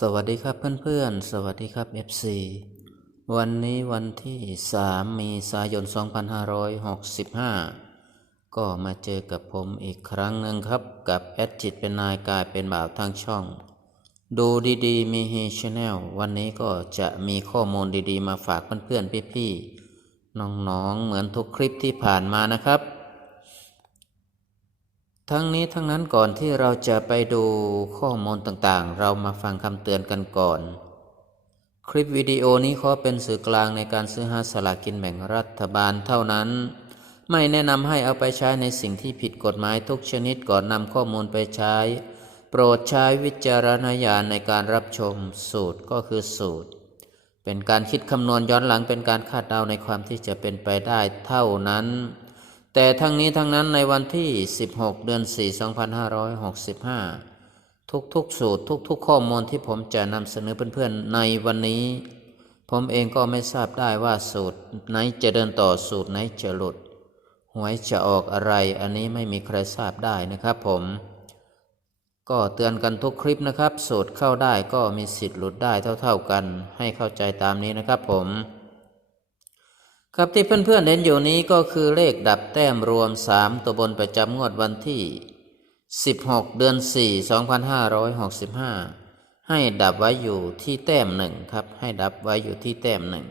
สวัสดีครับเพื่อนๆ สวัสดีครับ FC วันนี้วันที่ 3 มีษายน 2565 ก็มาเจอกับผมอีกครั้งหนึ่งครับ กับแอดจิตเป็นนายกายเป็นบ่าวทางช่อง ดูดีๆ มีเฮชแนลวันนี้ก็จะมีข้อมูลดีๆ มาฝากเพื่อนๆ พี่ๆ น้องๆ เหมือนทุกคลิปที่ผ่านมานะครับ ทั้งนี้ทั้งนั้นก่อนที่เราจะไปดูข้อมูลต่างๆ เรามาฟังคำเตือนกันก่อน คลิปวิดีโอนี้ขอเป็นสื่อกลางในการซื้อหาสลากกินแบ่งรัฐบาลเท่านั้น ไม่แนะนำให้เอาไปใช้ในสิ่งที่ผิดกฎหมายทุกชนิดก่อนนำข้อมูลไปใช้ โปรดใช้วิจารณญาณในการรับชมสูตรก็คือสูตร เป็นการคิดคำนวณย้อนหลังเป็นการคาดเดาในความที่จะเป็นไปได้เท่านั้น แต่ทั้งนี้ทั้งนั้นในวันที่ 16 เดือน 4 2565 ทุกๆ สูตรทุกๆ ข้อมูลที่ผมจะนำเสนอเพื่อนๆ ในวันนี้ ผมเองก็ไม่ทราบได้ว่าสูตรไหนจะเดินต่อสูตรไหนจะหลุดหวยจะออกอะไรอันนี้ไม่มีใครทราบได้นะครับผม ก็เตือนกันทุกคลิปนะครับ สูตรเข้าได้ก็มีสิทธิ์หลุดได้เท่า ๆกัน ให้เข้าใจตามนี้นะครับผม ครับที่เพื่อนๆเห็นอยู่นี้ก็คือเลขดับแต้มรวม 3 ตัวบนประจำงวดวันที่ 16 เดือน 4 2565 ให้ดับไว้อยู่ที่แต้มหนึ่งครับ ให้ดับไว้อยู่ที่แต้มหนึ่ง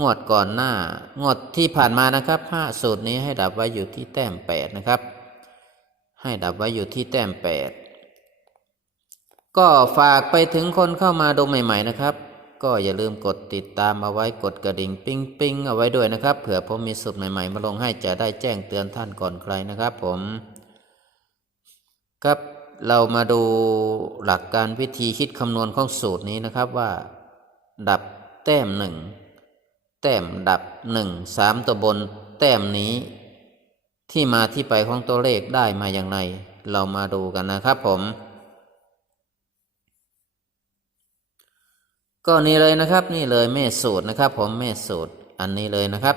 งวดก่อนหน้างวดที่ผ่านมานะครับห้าสูตรนี้ให้ดับไว้อยู่ที่แต้มแปดนะครับ ให้ดับไว้อยู่ที่แต้มแปดก็ฝากไปถึงคนเข้ามาดูใหม่ ๆ นะครับ ก็อย่าลืมกดติดตามเอาไว้กดกระดิ่งปิ้งปิ้งเอาไว้ด้วยนะครับเผื่อผมมีสูตรใหม่ ๆ มาลงให้จะได้แจ้งเตือนท่านก่อนใครนะครับผม ครับเรามาดูหลักการวิธีคิดคำนวณของสูตรนี้นะครับว่า ดับแต้มหนึ่งแต้มดับหนึ่งสามตัวบนแต้มนี้ ที่มาที่ไปของตัวเลขได้มาอย่างไร เรามาดูกันนะครับผม ก็นี่เลยนะครับนี่เลยแม่สูตรนะครับ ผมแม่สูตรอันนี้เลยนะครับ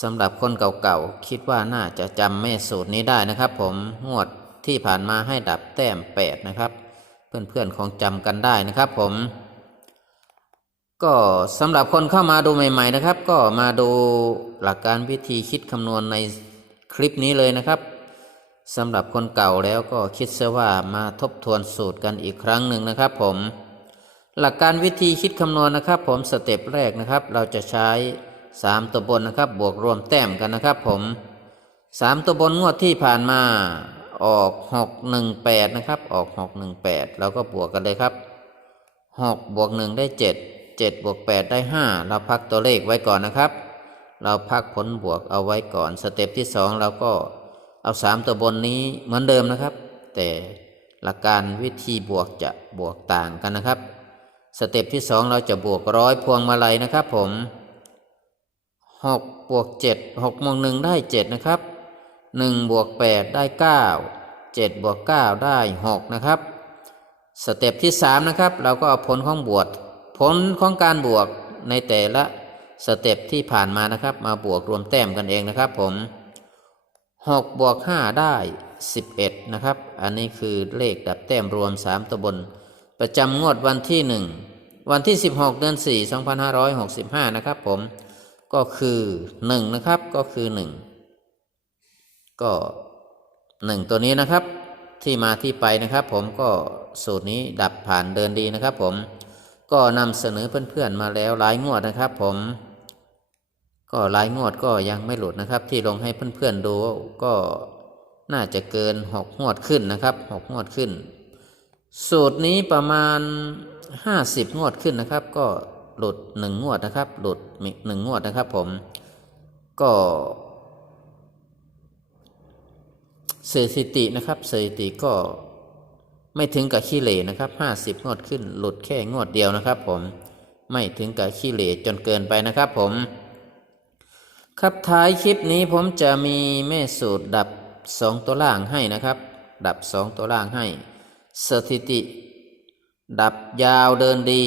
สำหรับคนเก่าๆคิดว่าน่าจะจำแม่สูตรนี้ได้นะครับ ผมงวดที่ผ่านมาให้ดับแต้มแปดนะครับ เพื่อนๆคงจำกันได้นะครับ ผมก็สำหรับคนเข้ามาดูใหม่ ๆนะครับ ก็มาดูหลักการวิธีคิดคำนวณในคลิปนี้เลยนะครับสำหรับคนเก่าแล้วก็คิดซะว่ามาทบทวนสูตรกันอีกครั้งหนึ่งนะครับผม หลักการวิธีคิดคำนวณนะครับ ผมสเต็ปแรกนะครับ เราจะใช้ 3 ตัวบนนะครับ บวกรวมแต้มกันนะครับ ผม 3 ตัวบนงวดที่ผ่านมาออก 6 1 8 นะครับ ออก 6 1 8 เราก็บวกกันเลยครับ 6 บวก 1 ได้ 7 7 บวก 8 ได้ 5 เราพักตัวเลขไว้ก่อนนะครับ เราพักผลบวกเอาไว้ก่อนสเต็ปที่ 2 เราก็เอา 3 ตัวบนนี้เหมือนเดิมนะครับ แต่หลักการวิธีบวกจะบวกต่างกันนะครับ สเต็ปที่สองเราจะบวกร้อยพวงมาลัยนะครับผมหกบวกเจ็ดหกบวกหนึ่งได้เจ็ดนะครับหนึ่งบวกแปดได้เก้าเจ็ดบวกเก้าได้หกนะครับสเต็ปที่สามนะครับเราก็เอาผลของบวกผลของการบวกในแต่ละสเต็ปที่ผ่านมานะครับ มาบวกรวมแต้มกันเองนะครับผมหกบวกห้าได้สิบเอ็ดนะครับ อันนี้คือเลขดับแต้มรวมสามตัวบน ประจำงวดวันที่หนึ่งวันที่ 16 เดือน 4 2565 นะครับผมก็คือ1นะครับก็คือ 1 ก็ 1 ตัวนี้นะครับที่มาที่ไปนะครับ ผมก็สูตรนี้ดับผ่านเดินดีนะครับ ผมก็นำเสนอเพื่อนๆมาแล้วหลายงวดนะครับ ผม ก็หลายงวดก็ยังไม่หลุดนะครับ ที่ลงให้เพื่อนๆดูก็น่าจะเกิน 6 งวดขึ้นนะครับ 6 งวดขึ้น สูตรนี้ประมาณ 50 งวดขึ้นนะครับ ก็หลุดหนึ่งงวดนะครับ หลุดหนึ่งงวดนะครับ ผมก็สถิตินะครับสถิติก็ไม่ถึงกับขี้เหร่นะครับ50งวดขึ้น หลุดแค่งวดเดียวนะครับ ผมไม่ถึงกับขี้เหร่จนเกินไปนะครับ ผม ครับท้ายคลิปนี้ผมจะมีแม่สูตรดับ2ตัวล่างให้นะครับ ดับ2ตัวล่างให้ สถิติ ดับยาวเดินดี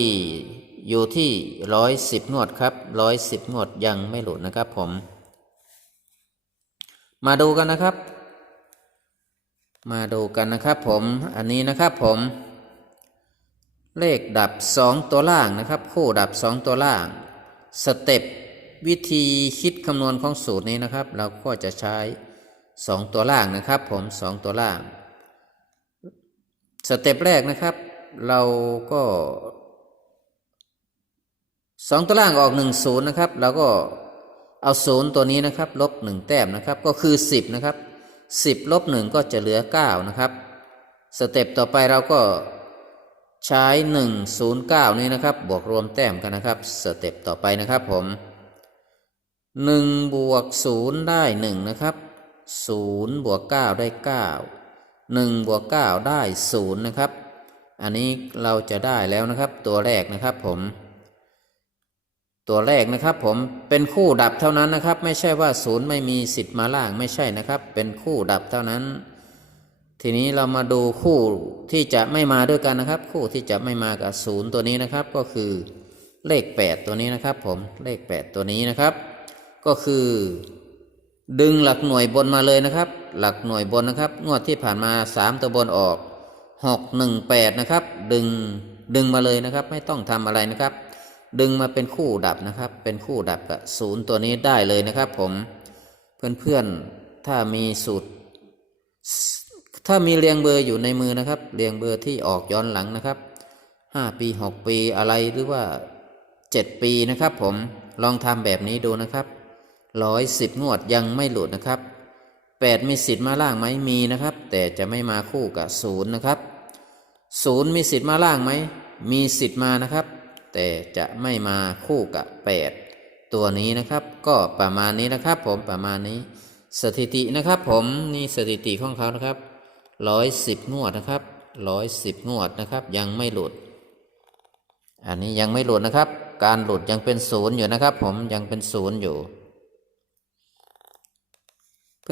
อยู่ที่ร้อยสิบงวดครับร้อยสิบงวดยังไม่หลุดนะครับผม มาดูกันนะครับ มาดูกันนะครับผมอันนี้นะครับผม เลขดับสองตัวล่างนะครับ คู่ดับสองตัวล่าง สเต็ปวิธีคิดคำนวณของสูตรนี้นะครับ เราก็จะใช้สองตัวล่างนะครับ ผมสองตัวล่าง สเต็ปแรกนะครับ เราก็สองตัวล่างออกหนึ่งศูนย์นะครับเราก็เอาศูนย์ตัวนี้นะครับ ลบหนึ่งแต้มนะครับ ก็คือสิบนะครับสิบลบหนึ่งก็จะเหลือเก้านะครับสเต็ปต่อไปเราก็ใช้หนึ่งศูนย์เก้านี้นะครับ บวกรวมแต้มกันนะครับสเต็ปต่อไปนะครับผมหนึ่งบวกศูนย์ได้หนึ่งนะครับศูนย์บวกเก้าได้เก้า หนึ่งบวกเก้าได้ศูนย์นะครับ อันนี้เราจะได้แล้วนะครับตัวแรกนะครับผม ตัวแรกนะครับผมเป็นคู่ดับเท่านั้นนะครับ ไม่ใช่ว่าศูนย์ไม่มีสิทธิ์มาล่างไม่ใช่นะครับ เป็นคู่ดับเท่านั้น ทีนี้เรามาดูคู่ที่จะไม่มาด้วยกันนะครับ คู่ที่จะไม่มากับศูนย์ตัวนี้นะครับ ก็คือเลข 8 ตัวนี้นะครับ ผมเลข 8 ตัวนี้นะครับ ก็คือ ดึงหลักหน่วยบนมาเลยนะครับ หลักหน่วยบนนะครับ งวดที่ผ่านมา 3 ตัวบนออก 6 1 8 นะครับ ดึงดึงมาเลยนะครับ ไม่ต้องทำอะไรนะครับ ดึงมาเป็นคู่ดับนะครับ เป็นคู่ดับกับศูนย์ตัวนี้ได้เลยนะครับ ผมเพื่อนๆถ้ามีสูตร ถ้ามีเรียงเบอร์อยู่ในมือนะครับ เรียงเบอร์ที่ออกย้อนหลังนะครับห้าปีหกปีอะไรหรือว่าเจ็ดปีนะครับ ผมลองทำแบบนี้ดูนะครับ ร้อยสิบงวดยังไม่หลุดนะครับแปดมีสิทธิ์มาล่างไหมมีนะครับ แต่จะไม่มาคู่กับศูนย์นะครับศูนย์มีสิทธิ์มาล่างไหมมีสิทธิ์มานะครับ แต่จะไม่มาคู่กับแปดตัวนี้นะครับ ก็ประมาณนี้นะครับ ผมประมาณนี้ สถิตินะครับ ผมนี่สถิติของเขานะครับร้อยสิบงวดนะครับร้อยสิบงวดนะครับ ยังไม่หลุด อันนี้ยังไม่หลุดนะครับ การหลุดยังเป็นศูนย์อยู่นะครับ ผมยังเป็นศูนย์อยู่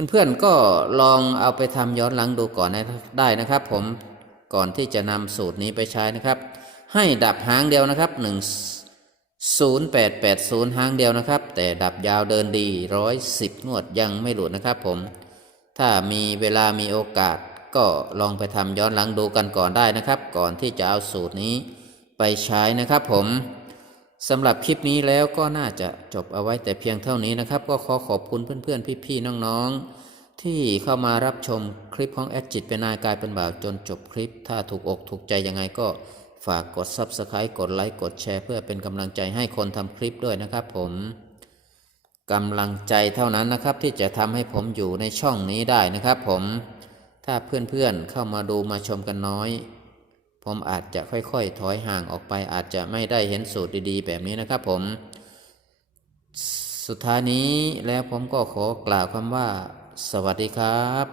เพื่อนๆก็ลองเอาไปทำย้อนหลังดูก่อนได้นะครับ ผมก่อนที่จะนำสูตรนี้ไปใช้นะครับ ให้ดับหางเดียวนะครับหนึ่งศูนย์แปดแปดศูนย์หางเดียวนะครับ แต่ดับยาวเดินดีร้อยสิบงวดยังไม่หลุดนะครับ ผม ถ้ามีเวลามีโอกาสก็ลองไปทำย้อนหลังดูกันก่อนได้นะครับ ก่อนที่จะเอาสูตรนี้ไปใช้นะครับผม สำหรับคลิปนี้แล้วก็น่าจะจบเอาไว้แต่เพียงเท่านี้นะครับ ก็ขอขอบคุณเพื่อนๆ พี่ๆ น้องๆ ที่เข้ามารับชมคลิปของแอดจิตเป็นนายกลายเป็นบ่าวจนจบคลิป ถ้าถูกอกถูกใจยังไงก็ฝากกด Subscribe กดไลค์กดแชร์เพื่อเป็นกำลังใจให้คนทำคลิปด้วยนะครับผมกำลังใจเท่านั้นนะครับที่จะทำให้ผมอยู่ในช่องนี้ได้นะครับผมถ้าเพื่อนๆเข้ามาดูมาชมกันน้อย ผมอาจจะค่อยๆ ถอยห่างออกไป อาจจะไม่ได้เห็นสูตรดีๆ แบบนี้นะครับผม สุดท้ายนี้แล้วผมก็ขอกล่าวคำว่า สวัสดีครับ